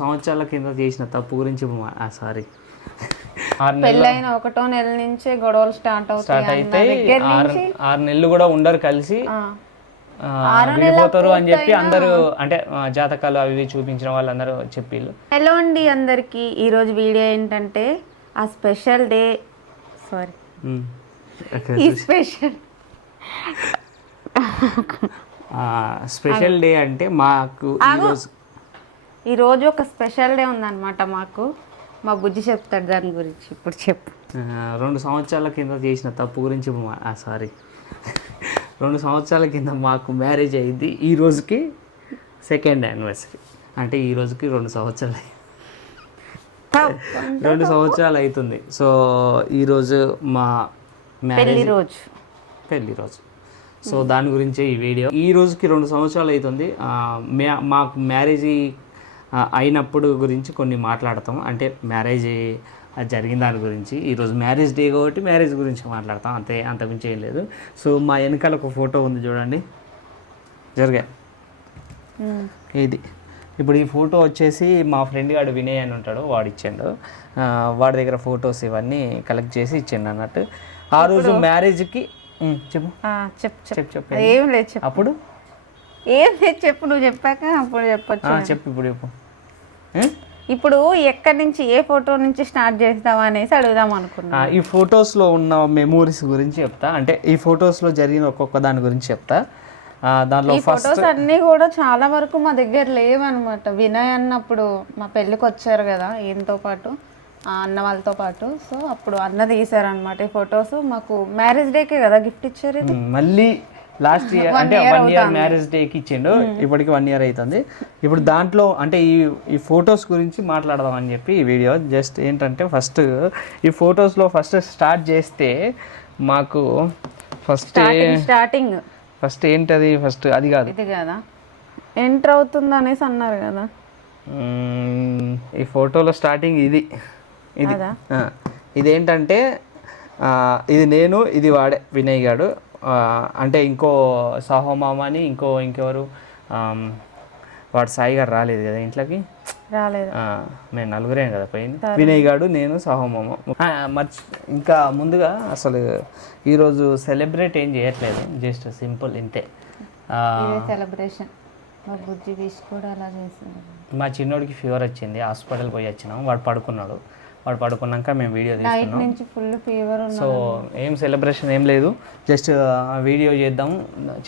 సంవత్సరాల కింద చేసిన తప్పు గురించి సారీ పెళ్ళైన ఒకటో నెల నుంచే గొడవలు స్టార్ట్ స్టార్ట్ అయితే ఆరు ఆరు నెలలు కూడా ఉండరు కలిసి. విడిపోతారు అని చెప్పి అందరూ అంటే జాతకాలు అవి చూపించిన వాళ్ళందరూ చెప్పిళ్ళు. హలో అండి అందరికి. ఈరోజు వీడియో ఏంటంటే ఆ స్పెషల్ డే సారీ. ఈ స్పెషల్. స్పెషల్ డే అంటే మాకు ఈరోజు ఈరోజు ఒక స్పెషల్ డే ఉందన్నమాట మాకు. మా బుజ్జి చెప్తాడు దాని గురించి. ఇప్పుడు చెప్పు. రెండు సంవత్సరాల కింద చేసిన తప్పు గురించి సారీ రెండు సంవత్సరాల కింద మాకు మ్యారేజ్ అయింది. ఈ రోజుకి సెకండ్ యానివర్సరీ అంటే ఈ రోజుకి రెండు సంవత్సరాలు రెండు సంవత్సరాలు అవుతుంది. సో ఈరోజు మా మ్యారేజ్ రోజు. పెళ్ళి రోజు. సో దాని గురించే ఈ వీడియో ఈ రోజుకి రెండు సంవత్సరాలు అవుతుంది. మాకు మ్యారేజ్ అయినప్పుడు గురించి కొన్ని మాట్లాడతాం అంటే మ్యారేజ్ జరిగిన దాని గురించి. ఈరోజు మ్యారేజ్ డే కాబట్టి మ్యారేజ్ గురించి మాట్లాడతాం. అంతే అంతకుమించి ఏం లేదు. సో మా వెనకాల ఒక ఫోటో ఉంది చూడండి. జరిగా. ఇది. ఇప్పుడు ఈ ఫోటో వచ్చేసి మా ఫ్రెండ్ గాడు వినయ్ అని ఉంటాడు. వాడు ఇచ్చిండు. వాడి దగ్గర ఫొటోస్ ఇవన్నీ కలెక్ట్ చేసి ఇచ్చిండు అన్నట్టు. ఆ రోజు మ్యారేజ్కి చెప్పు. చెప్పు చెప్పు. చెప్పు. అప్పుడు? ఏం లేదు చెప్పు నువ్వు చెప్పాక అప్పుడు చెప్పొచ్చు చెప్పు ఇప్పుడు చెప్పు? ఇప్పుడు ఎక్కడి నుంచి ఏ ఫోటో నుంచి స్టార్ట్ చేస్తావా అనేసి అడుగుదాం అనుకున్నా. ఈ ఫొటోస్లో ఉన్న మెమోరీస్ గురించి చెప్తా. అంటే ఈ ఫొటోస్లో జరిగిన ఒక్కొక్క దాని గురించి చెప్తా. ఈ ఫొటోస్ అన్నీ కూడా చాలా వరకు మా దగ్గర లేవన్నమాట. వినయ్ అన్నప్పుడు మా పెళ్ళికి వచ్చారు కదా ఈయనతో పాటు ఆ అన్న వాళ్ళతో పాటు. సో అప్పుడు అన్న తీసారనమాట ఈ ఫొటోస్. మాకు మ్యారేజ్ డేకే కదా గిఫ్ట్ ఇచ్చారు మళ్ళీ లాస్ట్ ఇయర్ అంటే వన్ ఇయర్ మ్యారేజ్ డేకి ఇచ్చిండు. ఇప్పటికి వన్ ఇయర్ అవుతుంది ఇప్పుడు దాంట్లో అంటే ఈ ఈ ఫొటోస్ గురించి మాట్లాడదాం అని చెప్పి ఈ వీడియో జస్ట్ ఏంటంటే ఫస్ట్ ఈ ఫొటోస్లో ఫస్ట్ స్టార్ట్ చేస్తే మాకు ఫస్ట్ స్టార్టింగ్ ఫస్ట్ ఏంటది? ఫస్ట్ అది కాదు. ఇది కదా? ఎంటర్ అవుతుంది అనేసి అన్నారు కదా. మ్మ్, ఈ ఫోటోలో స్టార్టింగ్ ఇది. ఇది. ఇదేంటంటే ఇది నేను ఇది వాడే వినయ్ గాడు. అంటే ఇంకో సాహో మామ అని ఇంకో ఇంకెవరు వాడు సాయి గారు రాలేదు కదా ఇంట్లోకి? రాలేదు. మేము నలుగురేం కదా పోయింది. వినయ్ గాడు నేను సాహో మామ. ఆ, మర్చి ఇంకా ముందుగా అసలు ఈరోజు సెలబ్రేట్ ఏం చేయట్లేదు. జస్ట్ సింపుల్ ఇంతే. సెలబ్రేషన్? మా బుజ్జి తీసి కూడా అలా చేసింది. మా చిన్నోడికి ఫీవర్ వచ్చింది హాస్పిటల్ పోయి వచ్చినాం వాడు పడుకున్నాడు. వాడు పడుకున్నాక మేము వీడియో తీసుకున్నాం. ఫుల్ ఫీవర్ సో ఏం సెలబ్రేషన్ ఏం లేదు. జస్ట్ వీడియో చేద్దాం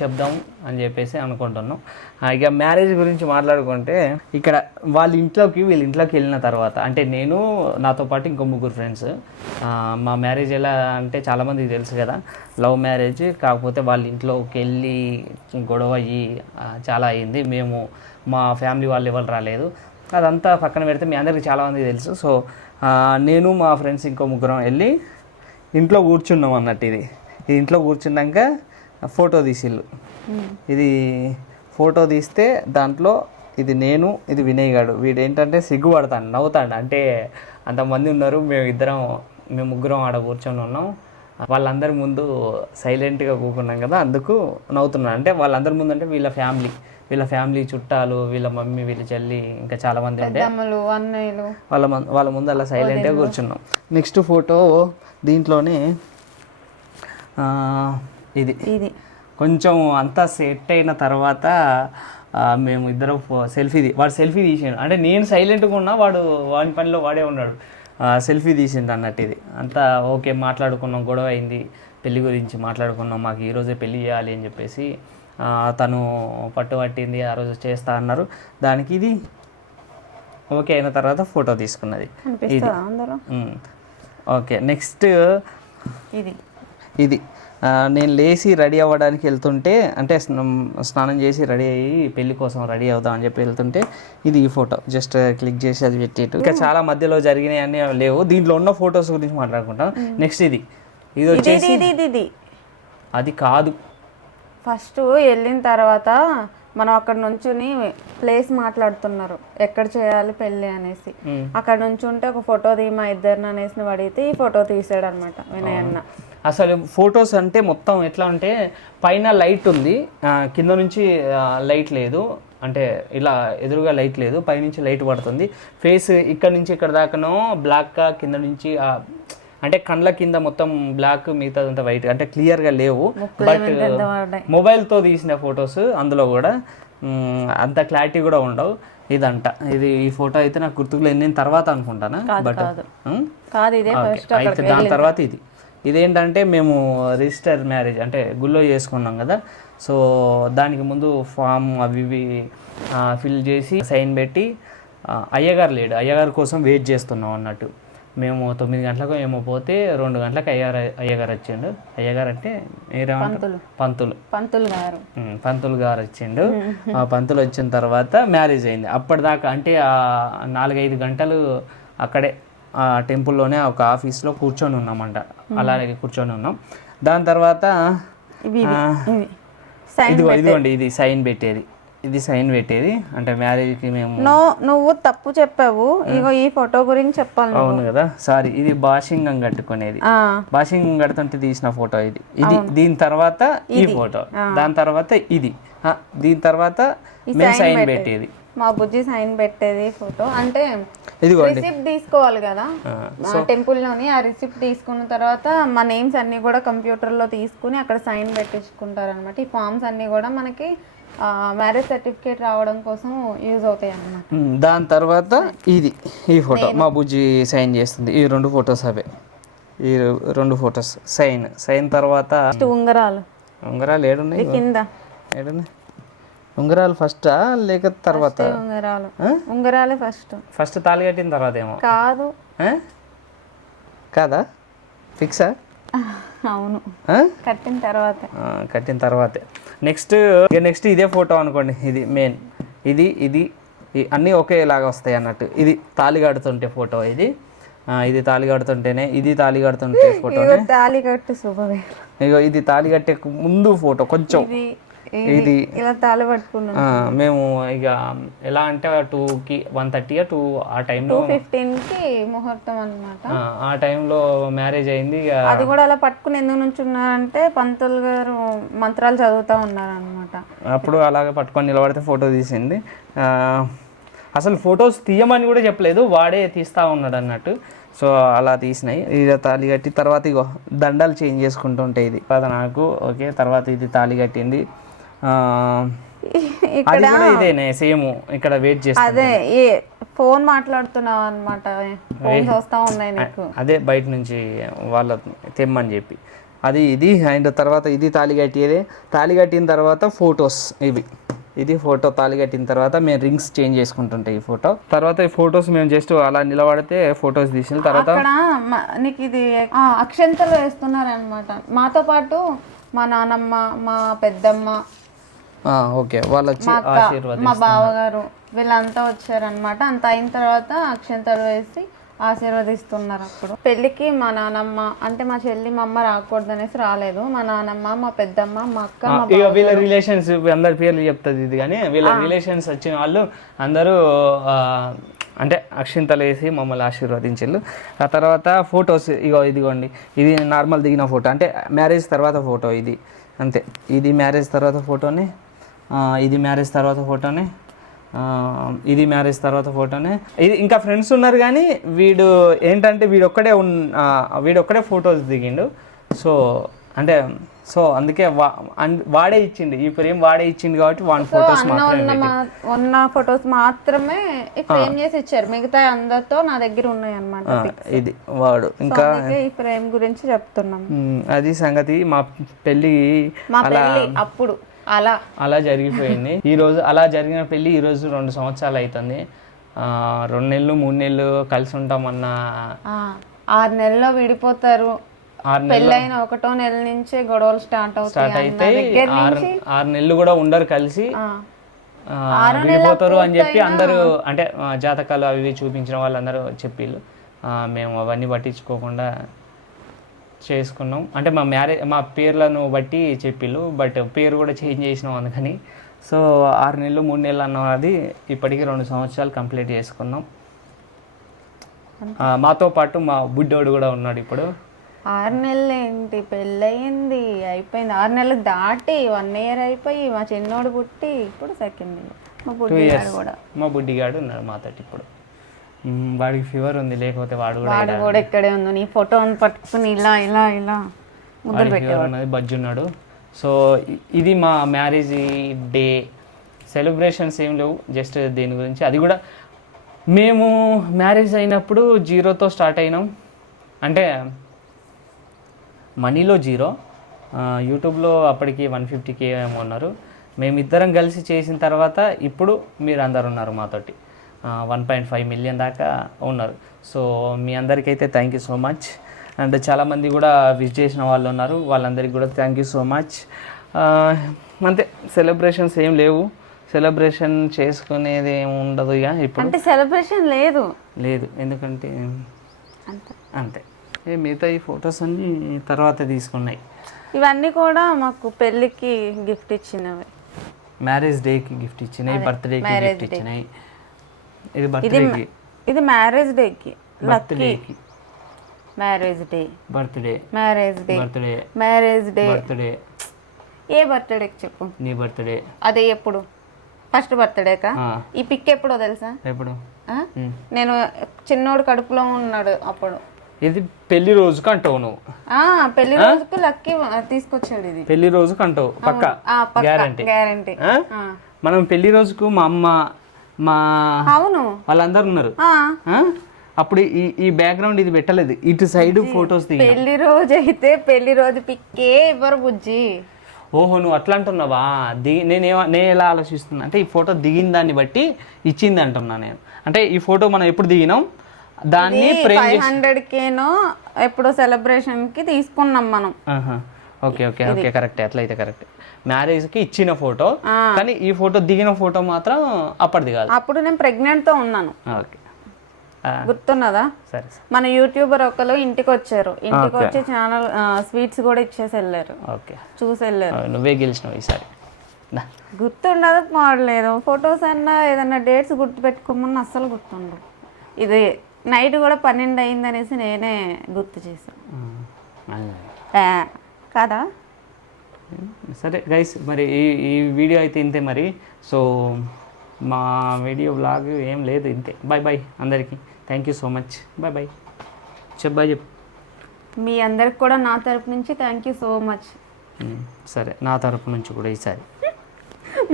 చెప్దాం అని చెప్పేసి అనుకుంటున్నాం. ఇక మ్యారేజ్ గురించి మాట్లాడుకుంటే ఇక్కడ వాళ్ళ ఇంట్లోకి వీళ్ళ ఇంట్లోకి వెళ్ళిన తర్వాత అంటే నేను నాతో పాటు ఇంకో ముగ్గురు ఫ్రెండ్స్ మా మ్యారేజ్ ఎలా అంటే చాలామందికి తెలుసు కదా. లవ్ మ్యారేజ్ కాకపోతే వాళ్ళ ఇంట్లోకి వెళ్ళి గొడవ అయ్యి చాలా అయ్యింది మేము మా ఫ్యామిలీ వాళ్ళు ఎవరు రాలేదు. అదంతా పక్కన పెడితే మీ అందరికీ చాలామంది తెలుసు. సో నేను మా ఫ్రెండ్స్ ఇంకో ముగ్గురం వెళ్ళి ఇంట్లో కూర్చున్నాం అన్నట్టు ఇది. ఇది ఇంట్లో కూర్చున్నాక ఫోటో తీసిళ్ళు. ఇది ఫోటో తీస్తే దాంట్లో ఇది నేను ఇది వినయ్ గాడు. వీడు ఏంటంటే సిగ్గుపడతాడు నవ్వుతాడు. అంటే అంతమంది ఉన్నారు మేము ఇద్దరం మేము ముగ్గురం ఆడ కూర్చొని ఉన్నాం. వాళ్ళందరి ముందు సైలెంట్గా కూకున్నాం కదా అందుకు నవ్వుతున్నాను. అంటే వాళ్ళందరి ముందు అంటే వీళ్ళ ఫ్యామిలీ వీళ్ళ ఫ్యామిలీ చుట్టాలు వీళ్ళ మమ్మీ వీళ్ళ చెల్లి ఇంకా చాలామంది ఉంటే పెద్దమ్మలు అన్నయ్యలు. వాళ్ళ వాళ్ళ ముందు అలా సైలెంట్గా కూర్చున్నాం. నెక్స్ట్ ఫోటో దీంట్లోనే ఇది. ఇది. కొంచెం అంతా సెట్ అయిన తర్వాత మేము ఇద్దరం సెల్ఫీ వాడు సెల్ఫీ తీసాడు. అంటే నేను సైలెంట్గా ఉన్నా వాడు వాడి పనిలో వాడే ఉన్నాడు. సెల్ఫీ తీసిండు అన్నట్టు ఇది. అంతా ఓకే మాట్లాడుకున్నాం గొడవ అయింది. పెళ్ళి గురించి మాట్లాడుకున్నాం మాకు ఈరోజే పెళ్ళి చేయాలి అని చెప్పేసి తను పట్టు పట్టింది ఆ రోజు చేస్తా అన్నారు. దానికి ఇది ఓకే అయిన తర్వాత ఫోటో తీసుకున్నది. ఉమ్. ఓకే నెక్స్ట్ ఇది. ఇది. నేను లేచి రెడీ అవ్వడానికి వెళ్తుంటే అంటే స్నం- స్నానం చేసి రెడీ అయ్యి పెళ్ళి కోసం రెడీ అవుదాం అని చెప్పి వెళ్తుంటే ఇది ఈ ఫోటో. జస్ట్ క్లిక్ చేసి అది పెట్టేటు ఇంకా చాలా మధ్యలో జరిగినాయి అన్నీ లేవు. దీంట్లో ఉన్న ఫొటోస్ గురించి మాట్లాడుకుంటాం. నెక్స్ట్ ఇది ఇది ఇది వచ్చేసి ఇది ఇది ఇది. అది కాదు. ఫస్ట్ వెళ్ళిన తర్వాత మనం అక్కడ నుంచుని ప్లేస్ మాట్లాడుతున్నారు. ఎక్కడ చేయాలి పెళ్ళి అనేసి. అక్కడ నుంచి ఉంటే ఒక ఫోటో తీ మా ఇద్దరిని అనేసి అడిగితే ఈ ఫోటో తీసాడు అనమాట వినయ్ అన్న అసలు ఫొటోస్ అంటే మొత్తం ఎట్లా అంటే పైన లైట్ ఉంది. కింద నుంచి లైట్ లేదు. అంటే ఇలా ఎదురుగా లైట్ లేదు. పైనుంచి లైట్ పడుతుంది. ఫేస్ ఇక్కడ నుంచి ఇక్కడ దాకానో బ్లాక్గా కింద నుంచి అంటే కండ్ల కింద మొత్తం బ్లాక్ మిగతాదంతా వైట్ అంటే క్లియర్గా లేవు. బట్ ఎంత పడ్డాయి మొబైల్తో తీసిన ఫొటోస్ అందులో కూడా అంత క్లారిటీ కూడా ఉండవు. ఇదంట. ఇది ఈ ఫోటో అయితే నాకు గుర్తుకు లేదు. నేను తర్వాత అనుకుంటానా? బట్. ఫస్ట్ అయితే దాని తర్వాత ఇది. ఇదేంటంటే మేము రిజిస్టర్ మ్యారేజ్ అంటే గుళ్ళో చేసుకున్నాం కదా. సో దానికి ముందు ఫామ్ అవి ఇవి ఫిల్ చేసి సైన్ పెట్టి ఆ, అయ్యగారు లేడు. అయ్యగారి కోసం వెయిట్ చేస్తున్నాం అన్నట్టు. మేము తొమ్మిది గంటలకు ఏమో పోతే రెండు గంటలకు అయ్యగారు అయ్యగారు వచ్చిండు. అయ్యగారు అంటే మీరేమంటారు? పంతులు. పంతులు. గారు. పంతులు గారు వచ్చిండు. ఆ పంతులు వచ్చిన తర్వాత మ్యారేజ్ అయింది. అప్పటిదాకా అంటే ఆ నాలుగైదు గంటలు అక్కడే ఆ టెంపుల్లోనే ఒక ఆఫీస్లో కూర్చొని ఉన్నామంట. అలాగే కూర్చొని ఉన్నాం. దాని తర్వాత ఇదిగో ఇదిగోండి ఇది సైన్ పెట్టేది. ఇది సైన్ పెట్టేది. అంటే మ్యారేజ్కి మేము నో నువ్వు తప్పు చెప్పావు. ఇగో ఈ ఫోటో గురించి చెప్పాలి. అవును కదా. సారీ ఇది బాషింగం కట్టుకునేది. బాషింగం కడుతుంటే తీసిన ఫోటో ఇది. ఇది దీని తర్వాత ఈ ఫోటో. దాని తర్వాత ఇది. దీని తర్వాత మేము సైన్ పెట్టేది. మా బుజ్జి సైన్ పెట్టేది ఫోటో. అంటే రిసిప్ట్ తీసుకోవాలి కదా. ఆ టెంపుల్లోని ఆ రిసిప్ట్ తీసుకున్న తర్వాత మా నేమ్స్ అన్ని కూడా కంప్యూటర్లో తీసుకుని అక్కడ సైన్ పెట్టించుకుంటారు అనమాట ఈ ఫామ్స్ అన్ని కూడా మనకి మ్యారేజ్ సర్టిఫికేట్ రావడం కోసం యూజ్ అవుతాయి అన్నమాట దాని తర్వాత ఇది ఈ ఫోటో. మా బుజ్జి సైన్ చేస్తుంది. ఈ రెండు ఫొటోస్ అవే. ఈ రెండు ఫొటోస్. సైన్. సైన్ తర్వాత ఉంగరాలు. ఉంగరాలు ఏడున్నాయి? కింద. ఏడున్నాయి? ఉంగరాలు ఫస్టా లేక తర్వాత? ఉంగరాలు? ఉంగరాలే ఫస్ట్. ఫస్ట్ తాళి కట్టిన తర్వాత ఏమో కాదు? కాదా? ఫిక్సా? అవును? కట్టిన తర్వాత. ఆ, కట్టిన తర్వాతే. నెక్స్ట్ ఇక నెక్స్ట్ ఇదే ఫోటో అనుకోండి. ఇది మెయిన్. ఇది ఇది అన్నీ ఒకేలాగా వస్తాయి అన్నట్టు. ఇది తాళి కడుతుంటే ఫోటో ఇది. ఆ, ఇది తాళి కడుతుంటేనే ఇది తాళి కడుతుంటే ఫోటో తాళి కట్టు శుభవే ఇగో ఇది తాళి కట్టే ముందు ఫోటో కొంచెం. ఇది ఇది ఇది ఇలా తాళి పట్టుకున్నాం మేము ఇక ఎలా అంటే టూకి వన్ థర్టీ టూ ఆ టైంలో టూ ఫిఫ్టీన్కి ముహూర్తం అన్నమాట. ఆ టైంలో మ్యారేజ్ అయింది అది కూడా అలా పట్టుకుని ఎందుకు నుంచున్నారంటే పంతులు గారు మంత్రాలు చదువుతా ఉన్నారనమాట అప్పుడు అలాగే పట్టుకొని నిలబడితే ఫోటో తీసింది. ఆ, అసలు ఫొటోస్ తీయమని కూడా చెప్పలేదు వాడే తీస్తా ఉన్నాడు అన్నట్టు. సో అలా తీసినాయి. ఇక తాళి కట్టి తర్వాత ఇగో దండాలు చేంజ్ చేసుకుంటూ ఉంటాయి ఇది నాకు ఓకే తర్వాత ఇది తాళి కట్టింది. ఆ, అది కూడా ఇదేనే సేమ్ ఇక్కడ వెయిట్ చేస్తా అదే ఏ ఫోన్ మాట్లాడుతున్నావు అనమాట ఫోన్స్ వస్తా ఉన్నాయి నీకు. అదే బయట నుంచి వాళ్ళ తెమ్మని చెప్పి. అది ఇది అండ్ తర్వాత ఇది తాళి కట్టేదే తాళి కట్టిన తర్వాత ఫొటోస్ ఇవి. ఇది ఫోటో తాళి కట్టిన తర్వాత మేము రింగ్స్ చేంజ్ చేసుకుంటుంటాయి ఈ ఫోటో తర్వాత ఈ ఫొటోస్ మేము జస్ట్ అలా నిలబడితే ఫొటోస్ తీసిన తర్వాత నీకు ఇది అక్షంతలు వేస్తున్నారు అనమాట మాతో పాటు మా నానమ్మ మా పెద్దమ్మ ఓకే. వాళ్ళు వచ్చి మా అక్క, మా బావగారు వీళ్ళంతా వచ్చారనమాట అంత అయిన తర్వాత అక్షంతలు వేసి ఆశీర్వదిస్తున్నారు అప్పుడు. పెళ్ళికి మా నానమ్మ అంటే మా చెల్లి మా అమ్మ రాకూడదు అనేసి రాలేదు. మా నానమ్మ మా పెద్దమ్మ మా అక్క ఇక వీళ్ళ రిలేషన్స్ అందరి పేర్లు చెప్తుంది ఇది కానీ వీళ్ళ రిలేషన్స్ వచ్చిన వాళ్ళు అందరూ అంటే అక్షింతలు వేసి మమ్మల్ని ఆశీర్వదించారు ఆ తర్వాత ఫొటోస్ ఇగో ఇదిగోండి ఇది నార్మల్ దిగిన ఫోటో అంటే మ్యారేజ్ తర్వాత ఫోటో ఇది. అంతే. ఇది మ్యారేజ్ తర్వాత ఫోటోనే ఇది మ్యారేజ్ తర్వాత ఫోటోనే. ఇది మ్యారేజ్ తర్వాత ఫోటోనే. ఇది ఇంకా ఫ్రెండ్స్ ఉన్నారు కానీ వీడు ఏంటంటే వీడొక్కడే ఉన్ వీడొక్కడే ఫొటోస్ దిగిండు. సో అంటే సో అందుకే వాడే ఇచ్చిండు. ఈ ఫ్రేమ్ వాడే ఇచ్చిండు కాబట్టి వాన్ ఫొటోస్ ఉన్న ఫొటోస్ మాత్రమే ఫ్రేమ్ చేసి ఇచ్చారు. మిగతా అందరితో నా దగ్గర ఉన్నాయి అనమాట ఇది వాడు. ఇంకా ఈ ఫ్రేమ్ గురించి చెప్తున్నాం అది సంగతి మా పెళ్ళి మా పెళ్ళి అప్పుడు. అలా. అలా జరిగిపోయింది. ఈ రోజు అలా జరిగిన పెళ్ళి ఈ రోజు రెండు సంవత్సరాలు అవుతుంది ఆ, రెండు నెలలు మూడు నెలలు కలిసి ఉంటామన్న ఆరు నెలల్లో విడిపోతారు. పెళ్ళైన ఒకటో నెల నుంచే గొడవలు స్టార్ట్ అవుతాయి ఆరు నెలలు కూడా ఉండరు కలిసి. విడిపోతారు అని చెప్పి అందరూ అంటే జాతకాలు అవి చూపించిన వాళ్ళందరూ చెప్పిళ్ళు. మేము అవన్నీ పట్టించుకోకుండా చేసుకున్నాం. అంటే మా మ్యారేజ్ మా పేర్లను బట్టి చెప్పిళ్ళు బట్ పేరు కూడా చేంజ్ చేసినాం అందుకని. సో ఆరు నెలలు మూడు నెలలు అన్నది ఇప్పటికీ రెండు సంవత్సరాలు కంప్లీట్ చేసుకున్నాం. మాతో పాటు మా బుడ్డోడు కూడా ఉన్నాడు ఇప్పుడు. ఆరు నెలలు ఏంటి? పెళ్ళయింది అయిపోయింది. ఆరు నెలలు దాటి వన్ ఇయర్ అయిపోయి మా చిన్నోడు పుట్టి ఇప్పుడు సెకండ్ ఇయర్. మా టూ బుడ్డి ఇయర్స్ మా బుడ్డిగాడు ఉన్నాడు మాతోటి ఇప్పుడు. వాడికి ఫీవర్ ఉంది లేకపోతే వాడు కూడా వాడు కూడా ఇక్కడే ఉంది నీ ఫోటోని పట్టుకుని ఇలా ఇలా ఇలా ముద్దులు బజ్జు ఉన్నాడు. సో ఇది మా మ్యారేజ్ డే సెలబ్రేషన్స్ ఏం లేవు జస్ట్ దీని గురించి. అది కూడా మేము మ్యారేజ్ అయినప్పుడు జీరోతో స్టార్ట్ అయినాం. అంటే మనీలో జీరో యూట్యూబ్లో అప్పటికి వన్ ఫిఫ్టీకి ఏమో ఉన్నారు మేమిద్దరం కలిసి చేసిన తర్వాత ఇప్పుడు మీరు అందరు ఉన్నారు మాతోటి. వన్ పాయింట్ ఫైవ్ మిలియన్ దాకా ఉన్నారు. సో మీ అందరికైతే thank you so much and చాలామంది కూడా విజ్ చేసిన వాళ్ళు ఉన్నారు. వాళ్ళందరికీ కూడా థ్యాంక్ యూ సో మచ్ అంతే సెలబ్రేషన్స్ ఏం లేవు. సెలబ్రేషన్ చేసుకునేది ఏమి ఉండదు ఇక ఇప్పుడు. అంటే సెలబ్రేషన్ లేదు. లేదు ఎందుకంటే అంతే. అంతే. ఏ మిగతా ఈ ఫొటోస్ అన్నీ తర్వాత తీసుకున్నాయి. ఇవన్నీ కూడా మాకు పెళ్ళికి గిఫ్ట్ ఇచ్చినవి. మ్యారేజ్ డేకి గిఫ్ట్ ఇచ్చినాయి బర్త్డేకి గిఫ్ట్ ఇచ్చినాయి. ఇది బర్త్డేకి ఇది మ్యారేజ్ డేకి లక్కీ బర్త్డేకి marriage day birthday marriage day birthday marriage day birthday ఏ బర్త్డేకి చెప్పు. నీ బర్త్డే అదే ఎప్పుడు? ఫస్ట్ బర్త్డేకా ఆ, ఈ పిక్ ఎప్పుడో తెలుసా? ఎప్పుడు? ఆ? ఉమ్. నేను చిన్నోడు కడుపులో ఉన్నాడు అప్పుడు. ఇది పెళ్ళి రోజుకి అంటావు నువ్వు. ఆ పెళ్ళి రోజుకి లక్కీ తీసుకొచ్చాడు ఇది. పెళ్ళి రోజుకి అంటావు. పక్క? ఆ పక్క. గ్యారంటీ గ్యారంటీ మనం పెళ్ళి రోజుకు మా అమ్మ మా అవును. వాళ్ళందరూ ఉన్నారు? అప్పుడు ఈ ఈ బ్యాక్గ్రౌండ్ ఇది పెట్టలేదు. ఇటు సైడ్ ఫొటోస్ దిగి పెళ్ళి రోజు అయితే పెళ్ళి రోజు పిక్కే ఇవ్వరు బుజ్జి. ఓహో నువ్వు అట్లా అంటున్నావా దిగి నేనేమో నేను ఎలా ఆలోచిస్తున్నా? అంటే ఈ ఫోటో దిగిన దాన్ని బట్టి ఇచ్చింది అంటున్నా నేను. అంటే ఈ ఫోటో మనం ఎప్పుడు దిగినాం? దాన్ని ఫైవ్ హండ్రెడ్ కేనో ఎప్పుడో సెలబ్రేషన్కి తీసుకున్నాం మనం. Okay okay okay correct. అట్లయితే కరెక్ట్. మ్యారేజ్కి ఇచ్చిన ఫోటో కానీ ఈ ఫోటో దిగిన ఫోటో మాత్రం అప్పటిది కాదు. అప్పుడు నేను ప్రెగ్నెంట్తో ఉన్నాను. ఓకే. గుర్తున్నదా? సరే మన యూట్యూబర్ ఒకరు ఇంటికి వచ్చారు ఇంటికి వచ్చి ఛానల్ స్వీట్స్ కూడా ఇచ్చేసి వెళ్ళారు ఓకే. చూసి వెళ్ళారు నువ్వే గెలిచినావు ఈసారి. గుర్తుండదు మాడలేదు ఫొటోస్ అన్నా ఏదన్నా డేట్స్ గుర్తు పెట్టుకోమని అస్సలు గుర్తుండదు ఇది నైట్ కూడా పన్నెండు అయిందనేసి నేనే గుర్తు చేశాను. కాదా? సరే గైస్ మరి ఈ ఈ వీడియో అయితే ఇంతే మరి. సో మా వీడియో బ్లాగ్ ఏం లేదు ఇంతే. బాయ్ బాయ్ అందరికీ. Thank you so much bye bye చెప్ బాయ్ చెప్పు. మీ అందరికి కూడా నా తరపు నుంచి థ్యాంక్ యూ సో మచ్ సరే నా తరపు నుంచి కూడా ఈసారి.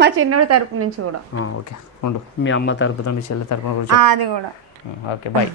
మా చిన్నోడి తరపు నుంచి కూడా. ఓకే. ఉండు మీ అమ్మ తరపున మీ చెల్లి తరపున కూడా ఆ, చెప్పు. అది కూడా. Okay bye